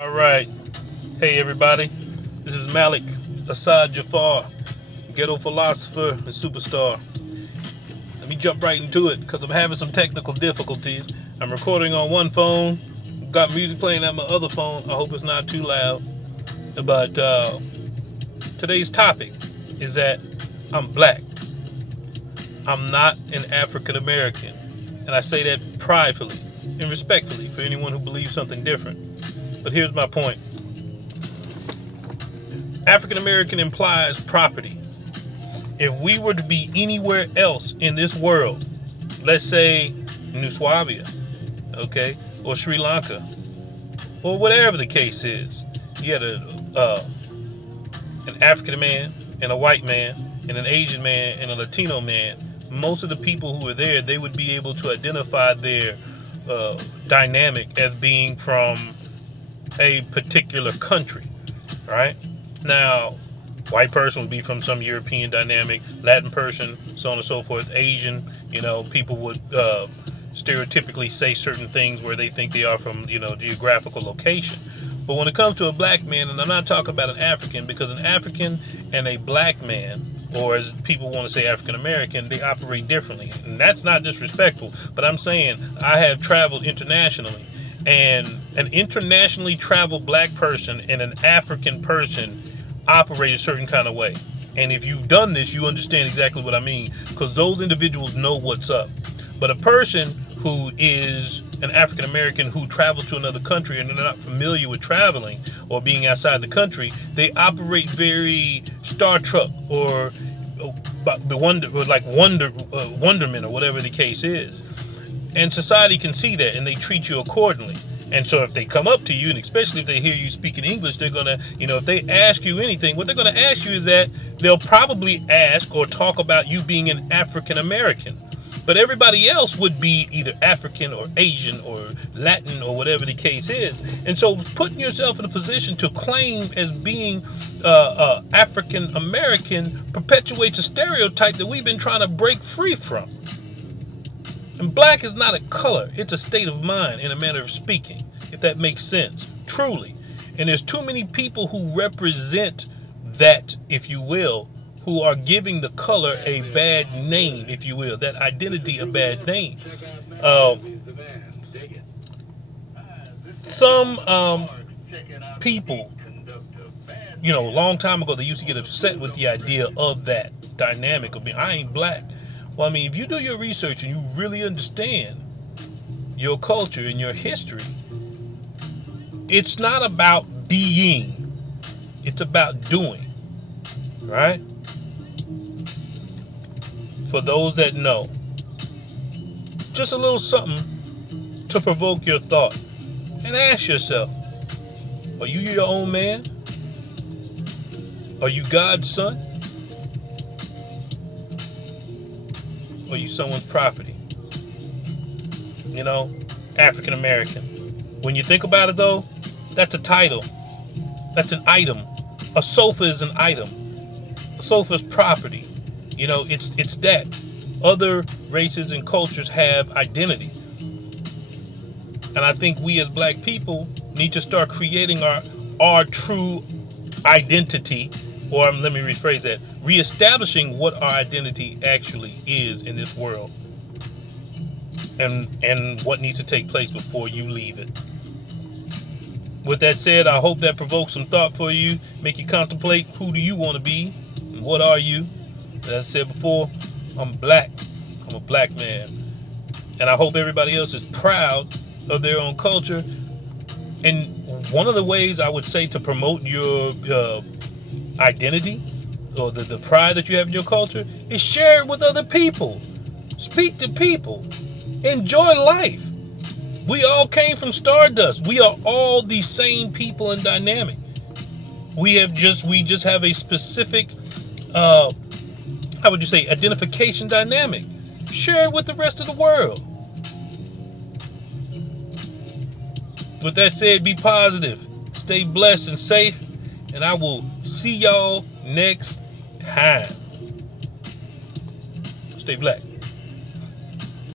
All right. Hey, everybody. This is Malik Assad Jafar, ghetto philosopher and superstar. Let me jump right into it because I'm having some technical difficulties. I'm recording on one phone, got music playing on my other phone. I hope it's not too loud. But today's topic is that I'm black. I'm not an African American. And I say that pridefully and respectfully for anyone who believes something different. But here's my point. African American implies property. If we were to be anywhere else in this world, let's say New Swabia, okay, or Sri Lanka, or whatever the case is, you had an African man and a white man and an Asian man and a Latino man. Most of the people who are there, they would be able to identify their dynamic as being from a particular country, right? Now, white person would be from some European dynamic, Latin person, so on and so forth, Asian, people would stereotypically say certain things where they think they are from, geographical location. But when it comes to a black man, and I'm not talking about an African, because an African and a black man, or as people want to say African American, they operate differently. And that's not disrespectful, but I'm saying I have traveled internationally. And an internationally traveled black person and an African person operate a certain kind of way. And if you've done this, you understand exactly what I mean, because those individuals know what's up. But a person who is an African American who travels to another country and they're not familiar with traveling or being outside the country, they operate very Star Trek or Wonderman or whatever the case is. And society can see that, and they treat you accordingly. And so if they come up to you, and especially if they hear you speaking English, they're going to, if they ask you anything, what they're going to ask you is that they'll probably ask or talk about you being an African American. But everybody else would be either African or Asian or Latin or whatever the case is. And so putting yourself in a position to claim as being African American perpetuates a stereotype that we've been trying to break free from. And black is not a color. It's a state of mind, in a manner of speaking, if that makes sense, truly. And there's too many people who represent that, if you will, who are giving the color a bad name, if you will, that identity a bad name. Some people, a long time ago, they used to get upset with the idea of that dynamic of being, I ain't black. Well, if you do your research and you really understand your culture and your history, it's not about being, it's about doing, right? For those that know, just a little something to provoke your thought and ask yourself, are you your own man? Are you God's son? Or you someone's property? African American. When you think about it though, that's a title. That's an item. A sofa is an item. A sofa is property. It's that. Other races and cultures have identity. And I think we as black people need to start creating our true identity, or let me rephrase that, reestablishing what our identity actually is in this world, and what needs to take place before you leave it. With that said, I hope that provokes some thought for you, make you contemplate, who do you want to be, and what are you? As I said before, I'm black. I'm a black man. And I hope everybody else is proud of their own culture. And one of the ways I would say to promote your identity, or the pride that you have in your culture, is share it with other people. Speak to people. Enjoy life. We all came from stardust. We are all the same people and dynamic. We just have a specific identification dynamic. Share it with the rest of the world. With that said, be positive, stay blessed and safe, and I will see y'all next time. Stay black.